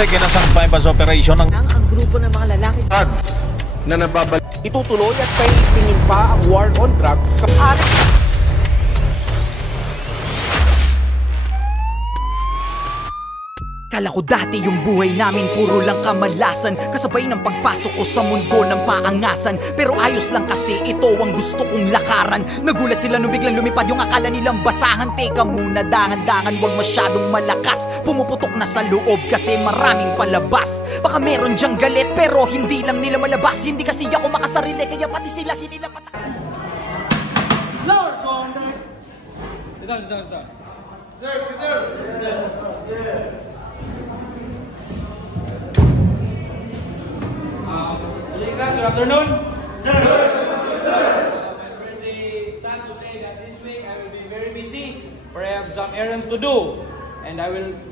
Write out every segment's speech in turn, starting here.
sa ginasang bypass operation ng ang grupo ng mga lalaki na nababal. Itutuloy at kay tingin pa ang war on drugs. Kala ko dati yung buhay namin puro lang kamalasan, kasabay ng pagpasok ko sa mundo ng paangasan. Pero ayos lang kasi ito ang gusto kong lakaran. Nagulat sila nung biglang lumipad yung akala nilang basahan. Teka muna, dangan-dangan, wag masyadong malakas. Pumuputok na sa loob kasi maraming palabas. Baka meron dyang galit pero hindi lang nila malabas. Hindi kasi ako makasarili kaya pati sila hinilapat. Lord, on deck. Guys, good afternoon. Sir. I'm very sad to say that this week I will be very busy, for I have some errands to do, and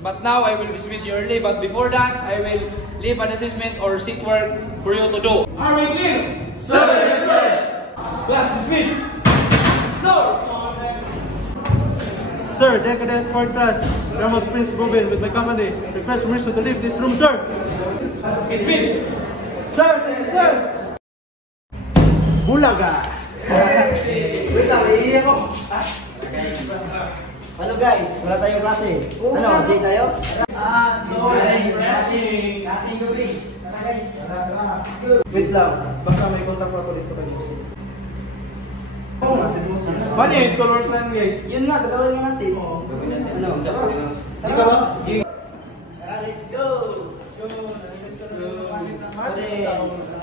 but now I will dismiss you early. But before that, I will leave an assessment or seat work for you to do. Are we clear? Sir, yes, sir. Class dismissed. Doors on deck. Sir, Decadent 4th Class, Ramos Prince Bubin with my company. Request permission to leave this room, sir. Dismissed. Sir, thank you, sir. Bulaga. wait lang, iiyak ko. Ano guys, wala tayong klase. Ano, Jay tayo? So refreshing. Ating gabi. Tara guys. Wait lang, baka may contact pa ako dito kay Musi. Paano yung school works natin, guys? Yun nga, gagawin nga natin. Ano? Di ka ba? Tara, let's go.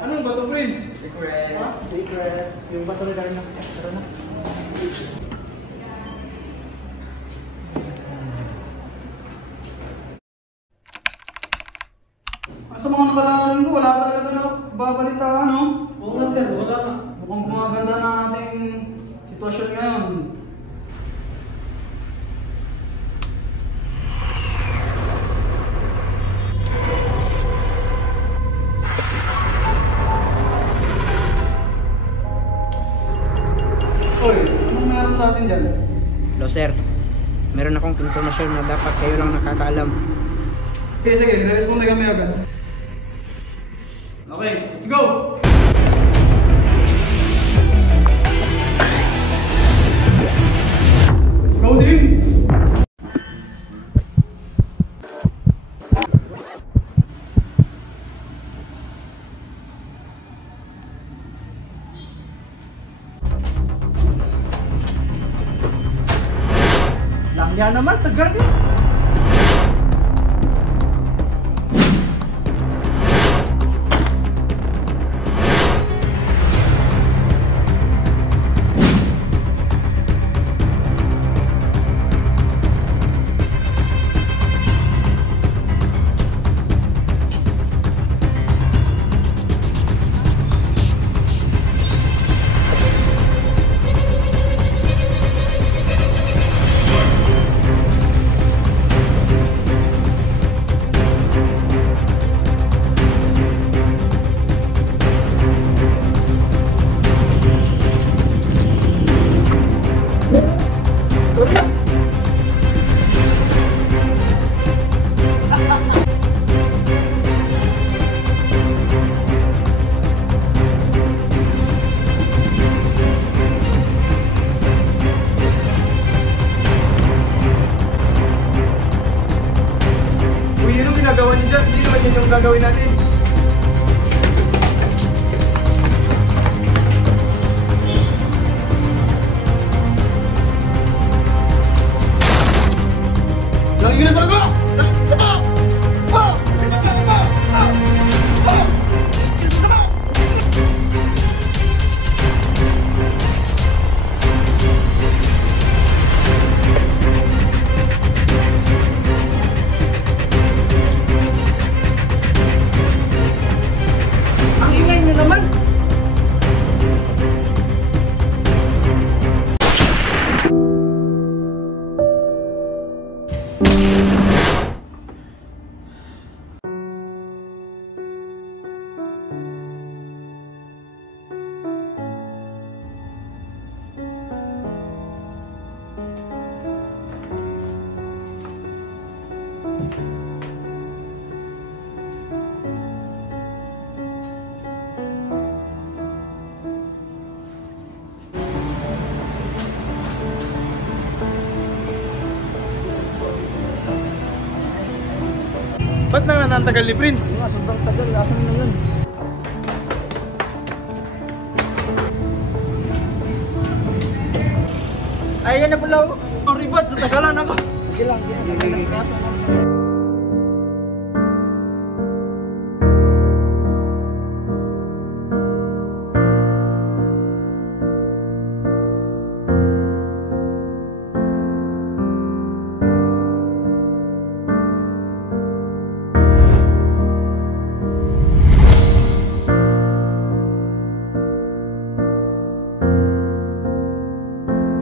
Anong bato, Prince? Secret. Yung bato na na. Tara na. Sa mga nakalakarin ko, wala talaga na babalitaan, no? Oo nga sir, wala na. Mukhang gumaganda na ating sitwasyon ngayon. Oy, anong meron sa atin dyan? Hello sir, meron akong informasyon na dapat kayo lang nakakaalam. Okay, sige, na-respond na kami agad. Okay, let's go! Let's go, Ding! Lang naman, tagal eh! ginagawa niyo dyan, hindi naman yun yung gagawin natin. Lagi na talaga! Ba't naman ang tagal ni Prince? Sobrang tagal. Asan na yun? Ay, yan na pala. Sorry, bud. Sa tagalan naman. Sige lang. Nagalas-gasan.